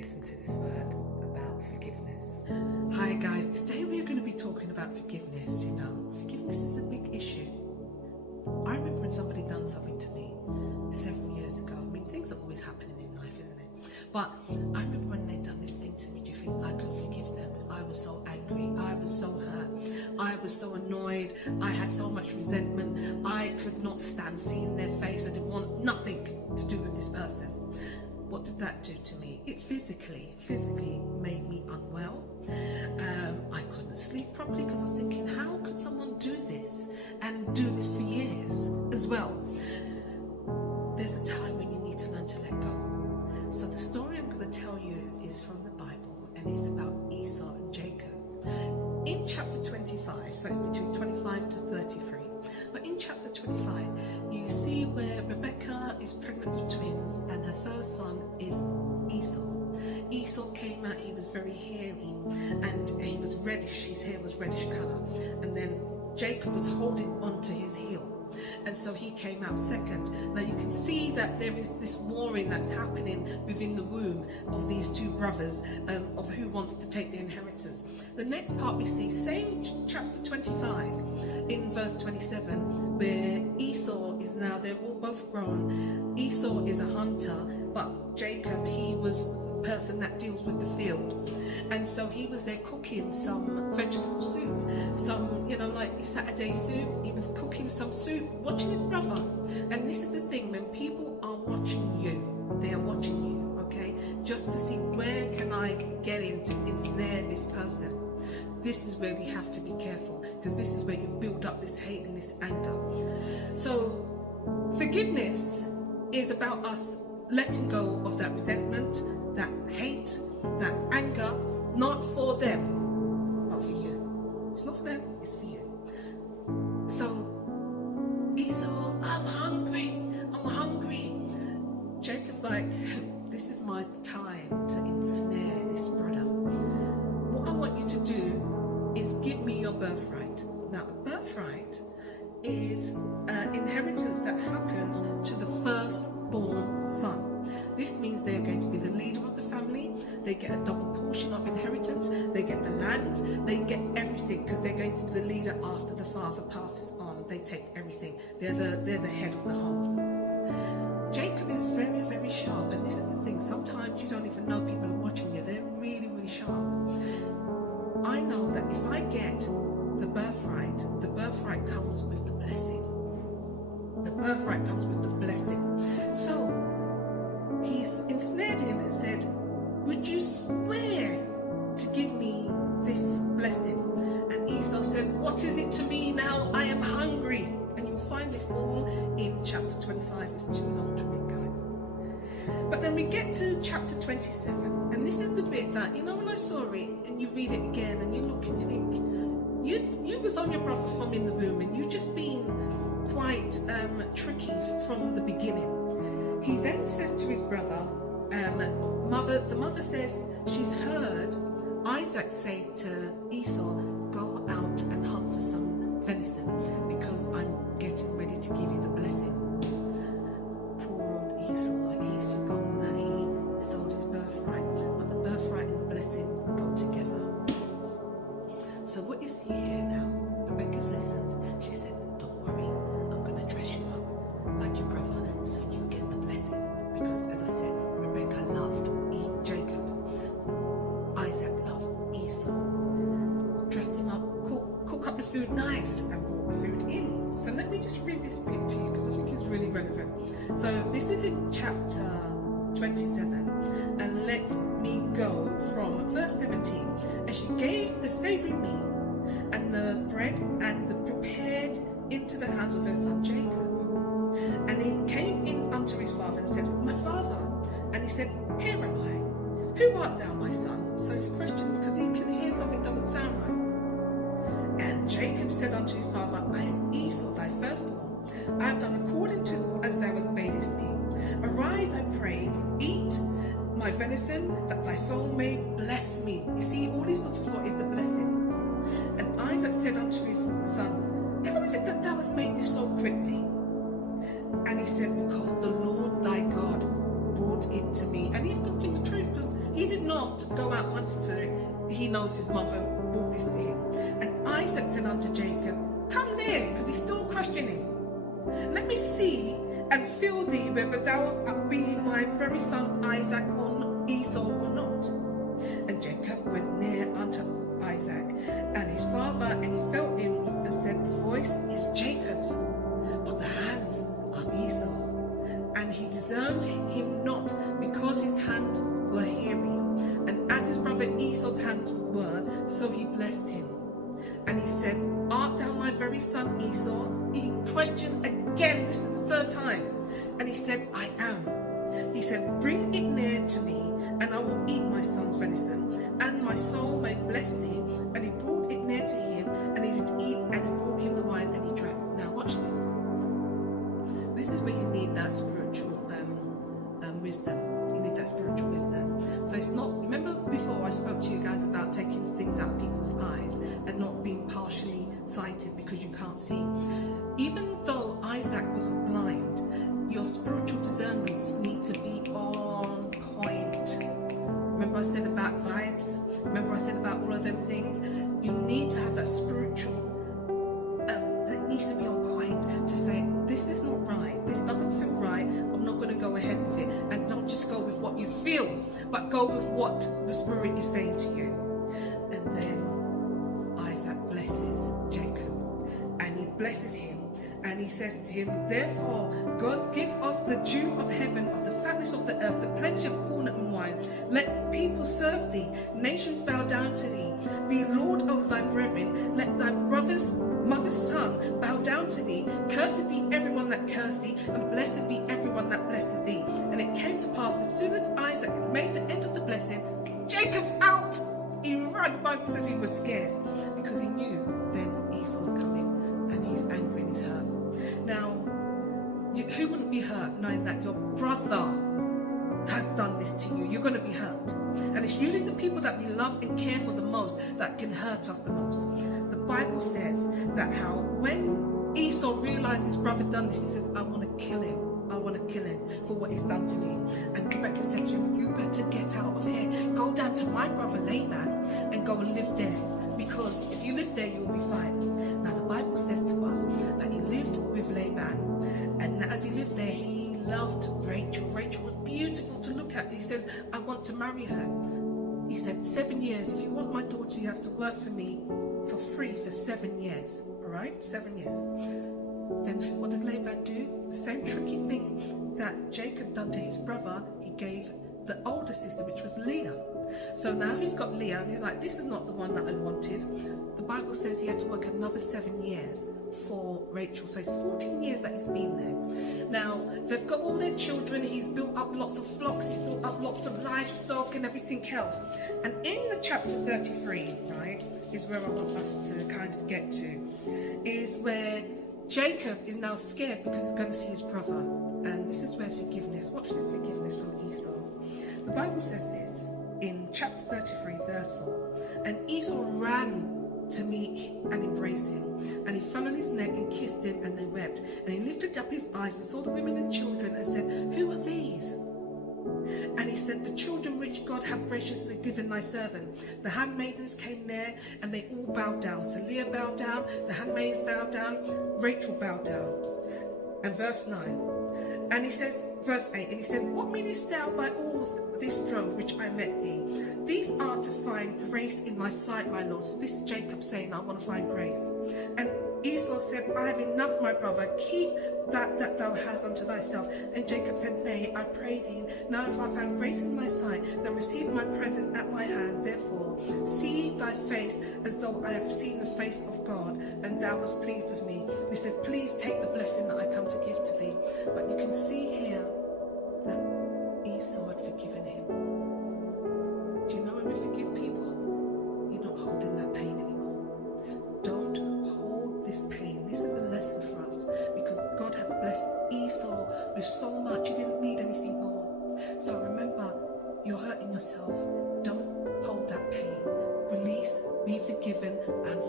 listen to this word about forgiveness. Hi guys, today we are going to be talking about forgiveness. You know, forgiveness is a big issue. I remember when somebody done something to me several years ago. I mean, things are always happening in life, isn't it? But I remember when they done this thing to me. Do you think I could forgive them? I was so angry. I was so hurt. I was so annoyed. I had so much resentment. I could not stand seeing their face. I didn't want nothing to do with this person. What did that do to me? It physically made me unwell. I couldn't sleep properly because I was thinking, how could someone do this and do this for years as well? There's a time when you need to learn to let go. So the story I'm going to tell you is from the Bible, and it's about Esau and Jacob. In chapter 25, so it's between 25 to 33, but in chapter 25, you see where Rebecca is pregnant with twins, and her first son is Esau. Esau came out, he was very hairy, and he was reddish, his hair was reddish colour, and then Jacob was holding onto his heel, and so he came out second. Now you can see that there is this warring that's happening within the womb of these two brothers, of who wants to take the inheritance. The next part we see, same chapter 25, in verse 27, where Esau is now, they're all both grown. Esau is a hunter, but Jacob, he was a person that deals with the field. And so he was there cooking some vegetable soup, some, you know, like Saturday soup. He was cooking some soup, watching his brother. And this is the thing, when people are watching you, they are watching you, okay? Just to see, where can I get in to ensnare this person? This is where we have to be careful, because this is where you build up this hate and this anger. So forgiveness is about us letting go of that resentment, that hate, that anger, not for them, but for you. It's not for them, it's for you. So Esau, I'm hungry. Jacob's like, this is my time to ensnare this brother. What I want you to do is give me your birthright. Now, a birthright is an inheritance that happens to the firstborn son. This means they're going to be the leader of the family. They get a double portion of inheritance. They get the land. They get everything, because they're going to be the leader after the father passes on. They take everything. They're the head of the home. Jacob is very, very sharp, and this is the thing. Sometimes you don't even know people are watching you. They're really, really sharp. I know that if I get the birthright comes with the blessing. The birthright comes with the blessing. So he's ensnared him and said, would you swear to give me this blessing? And Esau said, what is it to me now? I am hungry. And you'll find this all in chapter 25. It's too long to read, guys. But then we get to chapter 27, and this is the bit that, you know, when I saw it and you read it again and you look and you think, you was on your brother from in the womb, and you've just been quite tricky from the beginning. He then says to his brother, the mother says she's heard Isaac say to Esau, go out and hunt for some venison, because I'm getting ready to give you the blessing. Poor old Esau, he's forgotten that he sold his birthright, but the birthright and the blessing go together. So what you see here now, Rebecca's listened. She said, don't worry, I'm going to dress you up like your brother so you get the blessing. Because as I said, Rebecca loved Jacob. Isaac loved Esau. Dressed him up, cook up the food nice, and brought the food in. So let me just read this bit to you, because I think it's really relevant. So this is in chapter 27, and let me go from verse 17. And she gave the savoury meat and the bread and the prepared into the hands of her son Jacob. And he came in unto his father and said, my father. And he said, here am I. Who art thou, my son? So he's questioned, because he can hear something doesn't sound right. And Jacob said unto his father, I am Esau, thy firstborn. I have done according to as thou hast badest me. Arise, I pray, eat my venison, that thy soul may bless me. You see, all he's looking for is the blessing. And Isaac said unto his son, how is it that thou hast made this so quickly? And he said, because the Lord thy God brought it to me. And he's talking the truth, because he didn't not go out hunting for it. He knows his mother brought this to him. And Isaac said unto Jacob, come near, because he's still questioning. Let me see and feel thee whether thou be my very son Isaac or Esau or not. And Jacob went near unto Isaac and his father, and he felt him and said, the voice is Jacob's, but the hands are Esau. And he discerned him not, because his hands were hairy, and as his brother Esau's hands were, so he blessed him. And he said, art thou my very son Esau? He questioned again, this is the third time. And he said, I am. He said, bring it near to me, and I will eat my son's venison, and my soul may bless thee. And he brought it near to him, and he did eat, and he brought him the wine, and he drank. Now watch this. This is where you need that spiritual wisdom. You need that spiritual wisdom. So it's not, remember before I spoke to you guys about taking things out of people's eyes and not being partially sighted because you can't see. Even though Isaac was blind, your spiritual discernments need to be on point. Remember I said about vibes? Remember I said about all of them things? You need to have that spiritual, that needs to be on point to say, this is not right, this doesn't feel right, I'm not going to go ahead with it. And don't just go with what you feel, but go with what the Spirit is saying to you. And then Isaac blesses Jacob, and he blesses him. And he says to him, therefore, God give of the dew of heaven, of the fatness of the earth, the plenty of corn and wine. Let people serve thee, nations bow down to thee. Be Lord of thy brethren. Let thy brother's mother's son bow down to thee. Cursed be everyone that cursed thee, and blessed be everyone that blesses thee. And it came to pass, as soon as Isaac had made the end of the blessing, Jacob's out. He ran. The Bible says he was scared, because he knew then Esau's coming, and he's angry and he's hurt. Now, who wouldn't be hurt knowing that your brother has done this to you? You're going to be hurt. And it's usually the people that we love and care for the most that can hurt us the most. The Bible says that how when Esau realized his brother done this, he says, I want to kill him. I want to kill him for what he's done to me. And Rebecca said to him, you better get out of here. Go down to my brother Laban and go and live there. Because if you live there, you will be fine. Now the Bible says to us that he lived with Laban, and as he lived there, he loved Rachel. Rachel was beautiful to look at. He says, I want to marry her. He said, 7 years. If you want my daughter, you have to work for me for free for 7 years. All right, 7 years. Then what did Laban do? The same tricky thing that Jacob done to his brother. He gave the older sister, which was Leah. So now he's got Leah, and he's like, this is not the one that I wanted. The Bible says he had to work another 7 years for Rachel. So it's 14 years that he's been there. Now, they've got all their children. He's built up lots of flocks. He's built up lots of livestock and everything else. And in the chapter 33, right, is where I want us to kind of get to, is where Jacob is now scared because he's going to see his brother. And this is where forgiveness, watch this forgiveness from Esau. The Bible says this in chapter 33, verse 4. And Esau ran to meet and embrace him, and he fell on his neck and kissed him, and they wept. And he lifted up his eyes and saw the women and children, and said, who are these? And he said, the children which God hath graciously given thy servant. The handmaidens came near, and they all bowed down. So Leah bowed down, the handmaids bowed down, Rachel bowed down. And verse 9. And he says, verse 8, and he said, what meanest thou by all this drove which I met thee? These are to find grace in thy sight, my Lord. So this is Jacob saying, I want to find grace. And Esau said, I have enough, my brother. Keep that thou hast unto thyself. And Jacob said, nay, I pray thee. Now if I found grace in thy sight, then receive my present at my hand. Therefore, see thy face as though I have seen the face of God, and thou wast pleased with me. He said, please take the blessing that I come to give to thee. But you can see here that Esau had forgiven him. Do you know when we forgive people, you're not holding that pain anymore. Don't hold this pain. This is a lesson for us, because God had blessed Esau with so much, he didn't need anything more. So remember, you're hurting yourself. Don't hold that pain. Release, be forgiven, and